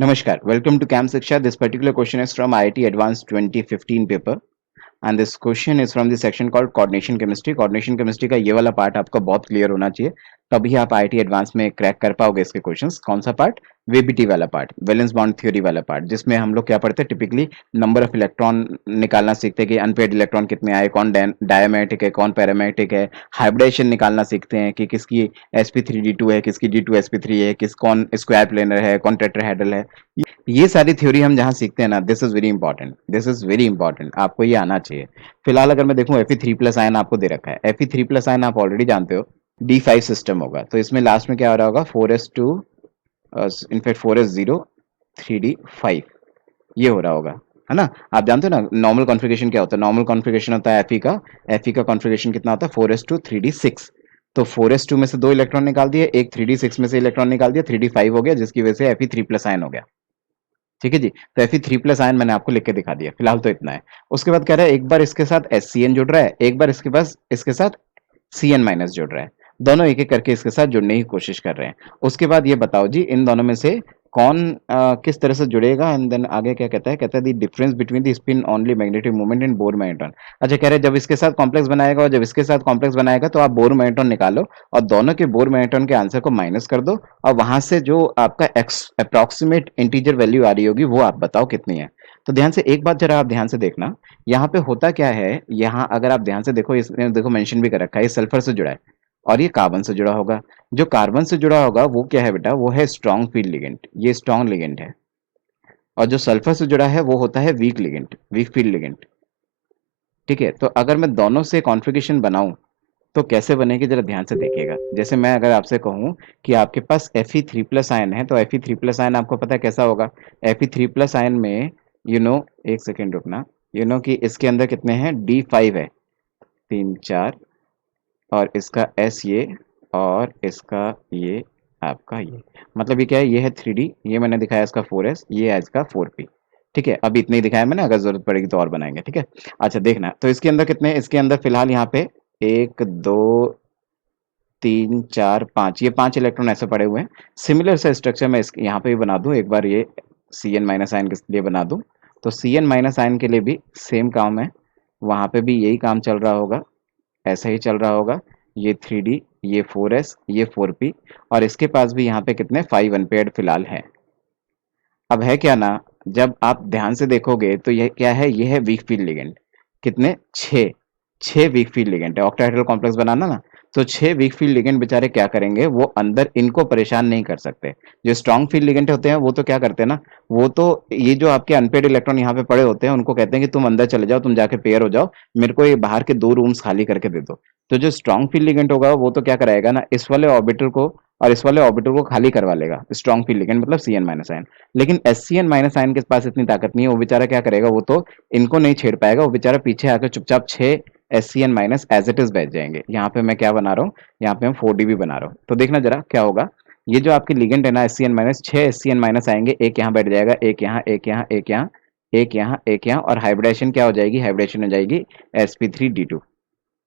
Namaskar. Welcome to Camp Siksha. This particular question is from IIT Advanced 2015 paper. And this question is from the section called coordination chemistry. Coordination chemistry का ये वाला part आपका बहुत clear होना चाहिए, तभी आप आईआईटी एडवांस में क्रैक कर पाओगे इसके क्वेश्चंस। कौन सा पार्ट? वीबीटी वाला पार्ट, वैलेंस बॉन्ड थ्योरी वाला पार्ट, जिसमें हम लोग क्या पढ़ते हैं, टिपिकली नंबर ऑफ इलेक्ट्रॉन निकालना सीखते हैं कि अनपेयर्ड इलेक्ट्रॉन कितने आए, कौन डायमेटिक है, कौन पैरामेटिक है, हाइब्रिडेशन निकालना सीखते हैं कि किसकी sp3d2 है, किसकी d2sp3 है, किस कौन स्क्वायर प्लेनर है, कौन टेट्राहेड्रल है। ये सारी थ्योरी हम जहाँ सीखते हैं ना, this is very important, this is very important, आपको ये आना चाहिए। फिलहाल अगर मैं देखूं Fe3+ आयन आपको दे रखा है, Fe3+ आयन आप ऑलरेडी जानते हो D5 सिस्टम होगा, तो इसमें लास्ट में क्या हो रहा होगा 4s2, इनफैक्ट 4s0 3d5, ये हो रहा होगा, है ना। आप जानते हो ना नॉर्मल कॉन्फ़िगरेशन क्या होता है, नॉर्मल कॉन्फ़िगरेशन होता है Fe का कॉन्फ़िगरेशन कितना होता है 4s2 3d6। तो 4s2 में से दो इलेक्ट्रॉन निकाल दिए, एक 3d6 में से इलेक्ट्रॉन निकाल दिया, 3d5 हो गया, जिसकी वजह से Fe3+ आयन हो गया। ठीक है जी। तो Fe3+ आयन मैंने आपको लिख के दिखा दिया, फिलहाल तो इतना है। उसके बाद कह रहा है एक बार इसके साथ HCN जुड़ रहा है, एक बार इसके पास इसके साथ Cn- जुड़ रहा है, दोनों एक एक करके इसके साथ जुड़ने की कोशिश कर रहे हैं। उसके बाद ये बताओ जी इन दोनों में से कौन किस तरह से जुड़ेगा, एंड देन आगे क्या कहता है, कहता है the difference between the spin only magnetic moment in bore magnetron. अच्छा, कह रहे हैं जब इसके साथ कॉम्प्लेक्स बनाएगा और जब इसके साथ कॉम्प्लेक्स बनाएगा तो आप बोर मैग्नेट्रॉन निकालो और दोनों के बोर मैग्नेट्रॉन के आंसर को माइनस कर दो, और वहां से जो आपका अप्रोक्सीमेट इंटीजर वैल्यू आ रही होगी वो आप बताओ कितनी है। तो ध्यान से एक बात जरा आप ध्यान से देखना, यहाँ पे होता क्या है, यहाँ अगर आप ध्यान से देखो, इसने देखो मेंशन भी कर रखा है, ये सल्फर से जुड़ा है और ये कार्बन से जुड़ा होगा। जो कार्बन से जुड़ा होगा वो क्या है बेटा, वो है स्ट्रॉन्ग फील्ड लिगेंड, ये स्ट्रॉन्ग लिगेंड है। और जो सल्फर से जुड़ा है वो होता है week ligand, weak field ligand. ठीक है, तो अगर मैं दोनों से कॉन्फ़िगरेशन बनाऊं तो कैसे बनेगी, जरा ध्यान से देखिएगा। जैसे मैं अगर आपसे कहूं कि आपके पास Fe3+ आयन है, तो Fe3+ आयन आपको पता है कैसा होगा। Fe3+ आयन में एक सेकेंड रुकना, कि इसके अंदर कितने हैं, D5 है, 3 4, और इसका S ये, और इसका ये, आपका ये, मतलब ये क्या है, ये है 3D, ये मैंने दिखाया इसका 4s, ये है इसका 4p। ठीक है, अभी इतना ही दिखाया मैंने, अगर जरूरत पड़ेगी तो और बनाएंगे। ठीक है, अच्छा देखना, तो इसके अंदर कितने, इसके अंदर फिलहाल यहाँ पे 1 2 3 4 5, ये 5 इलेक्ट्रॉन ऐसे पड़े हुए हैं। सिमिलर से स्ट्रक्चर मैं इस यहाँ पे भी बना दूं एक बार, ये Cn- आयन के लिए बना दूं, तो Cn- आयन के लिए भी सेम काम है, वहां पे भी यही काम चल रहा होगा, ऐसा ही चल रहा होगा। ये 3D, ये 4s, ये 4p, और इसके पास भी यहाँ पे कितने 5 अनपेयर्ड फिलहाल है। अब है क्या ना, जब आप ध्यान से देखोगे तो यह क्या है, ये है वीक फील्ड लिगेंड, कितने, 6 वीक फील्ड लिगेंड है, ऑक्टाहेड्रल कॉम्प्लेक्स बनाना ना, तो 6 वीक फील्ड लिगेंड बेचारे क्या करेंगे, वो अंदर इनको परेशान नहीं कर सकते। जो स्ट्रॉन्ग फील्ड लिगेंड होते हैं वो तो क्या करते हैं ना, वो तो ये जो आपके अनपेड इलेक्ट्रॉन यहाँ पे पड़े होते हैं उनको कहते हैं कि तुम अंदर चले जाओ, तुम जाके पेयर हो जाओ, मेरे को ये बाहर के 2 रूम्स खाली करके दे दो। तो जो स्ट्रॉन्ग फील्ड लिगेंड होगा वो तो क्या कराएगा ना, इस वाले ऑर्बिटल को और इस वाले ऑर्बिटल को खाली करवा लेगा, स्ट्रॉन्ग फील्ड लिगेंड मतलब Cn- आयन। लेकिन SCn- आयन के पास इतनी ताकत नहीं है, वो बेचारा क्या करेगा, वो तो इनको नहीं छेड़ पाएगा, वो बेचारा पीछे आकर चुपचाप 6 SCn- एज इट इज बैठ जाएंगे। यहाँ पे मैं क्या बना रहा हूँ, यहाँ पे हम 4D भी बना रहा हूँ, तो देखना जरा क्या होगा। ये जो आपकी लिगेंड है ना SCn-, 6 SCn- आएंगे, एक यहाँ बैठ जाएगा, एक यहाँ, एक यहाँ, एक यहाँ, एक यहाँ, एक यहाँ, और हाइब्रिडेशन क्या हो जाएगी, हाइब्रिडेशन हो जाएगी sp3d2।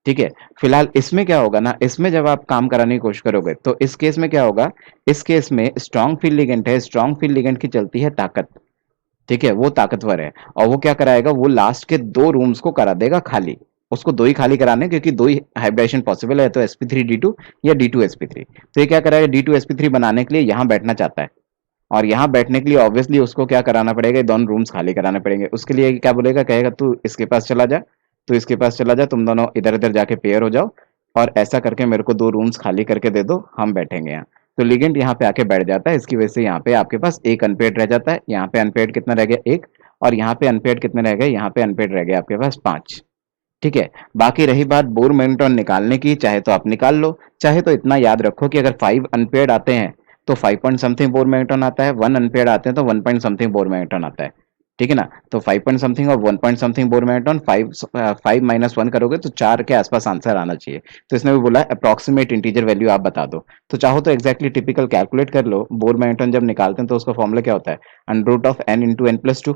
ठीक है, फिलहाल इसमें क्या होगा ना, इसमें जब आप काम कराने की कोशिश करोगे तो इस केस में क्या होगा, इस केस में स्ट्रॉन्ग फील्ड लिगेंड है, स्ट्रॉन्ग फील्ड लिगेंड की चलती है ताकत। ठीक है, वो ताकतवर है, और वो क्या कराएगा, वो लास्ट के 2 रूम्स को करा देगा खाली, उसको दो ही खाली कराने, क्योंकि दो ही हाइब्रिडेशन पॉसिबल है, तो sp3d2 या d2sp3। तो ये क्या कराएगा, d2sp3 बनाने के लिए यहाँ बैठना चाहता है, और यहाँ बैठने के लिए ऑब्वियसली उसको क्या कराना पड़ेगा, ये दोनों रूम्स खाली कराने पड़ेंगे। उसके लिए क्या बोलेगा, कहेगा तू इसके पास चला जा, तू इसके पास चला जा, तुम दोनों इधर इधर जाके पेयर हो जाओ, और ऐसा करके मेरे को 2 रूम्स खाली करके दे दो, हम बैठेंगे यहाँ। तो लिगेंड यहाँ पे आके बैठ जाता है, इसकी वजह से यहाँ पे आपके पास एक अनपेड रह जाता है, यहाँ पे अनपेड कितना रह गया, एक, और यहाँ पे अनपेड कितने रह गए, यहाँ पे अनपेड रह गए आपके पास 5। ठीक है, बाकी रही बात बोर मैग्नेट्रॉन निकालने की, चाहे तो आप निकाल लो, चाहे तो इतना याद रखो कि अगर 5 अनपेयर्ड आते हैं तो 5 पॉइंट समथिंग बोर मैग्नेट्रॉन आता है, 1 अनपेयर्ड आते हैं तो 1 पॉइंट समथिंग बोर मैग्नेट्रॉन आता है। ठीक है ना, तो 5 पॉइंट समथिंग और 1 पॉइंट समथिंग बोर मैग्नेट्रॉन, 5 - 1 करोगे तो 4 के आसपास आंसर आना चाहिए। तो इसने भी बोला अप्रोक्सीमेट इंटीजर वैल्यू आप बता दो, तो चाहो तो एक्जैक्टली टिपिकल कैलकुलेट कर लो। बोर मैग्नेट्रॉन जब निकालते हैं तो उसका फॉर्मूला क्या होता है, √n × n+2।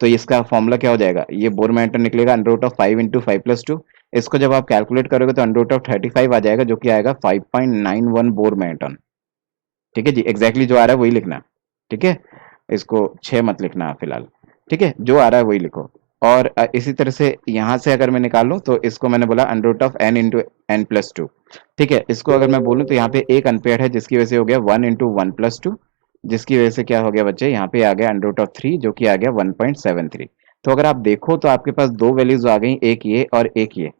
तो इसका फॉर्मूला क्या हो जाएगा, ये बोर मैग्नेट्रॉन निकलेगा √5 × 5 + 2। इसको जब आप कैलकुलेट करोगे तो √35 आ जाएगा, जो कि आएगा 5.91 बोर मैग्नेट्रॉन। ठीक है जी, एग्जैक्टली जो आ रहा है वही लिखना। ठीक है, इसको 6 मत लिखना फिलहाल, ठीक है, जो आ रहा है वही लिखो। और इसी तरह से यहाँ से अगर मैं निकालूं तो इसको मैंने बोला under root of n into N plus two, ठीक है, इसको अगर मैं बोलूं तो यहाँ पे एक अनपेयर्ड है जिसकी वजह से हो गया 1 इंटू वन प्लस टू, जिसकी वजह से क्या हो गया बच्चे, यहाँ पे आ गया अंडर रूट ऑफ 3 जो कि आ गया 1.73। तो अगर आप देखो तो आपके पास दो वैल्यूज आ गई, एक ये और एक ये,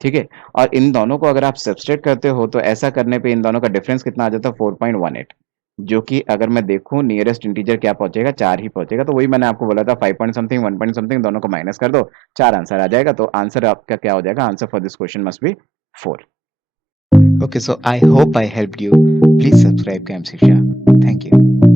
ठीक है, और इन दोनों को अगर आप सब्सट्रैक्ट करते हो तो ऐसा करने पे इन दोनों का डिफरेंस कितना आ जाता है 4.18, जो कि अगर मैं देखूं नियरेस्ट इंटीजर क्या पहुंचेगा, 4 ही पहुंचेगा। तो वही मैंने आपको बोला था 5 पॉइंट समथिंग 1 पॉइंट समथिंग दोनों को माइनस कर दो, 4 आंसर आ जाएगा। तो आंसर आपका क्या हो जाएगा, answer for this question must be 4। Okay, so I hope I helped you. Please subscribe KM Shiksha. Thank you.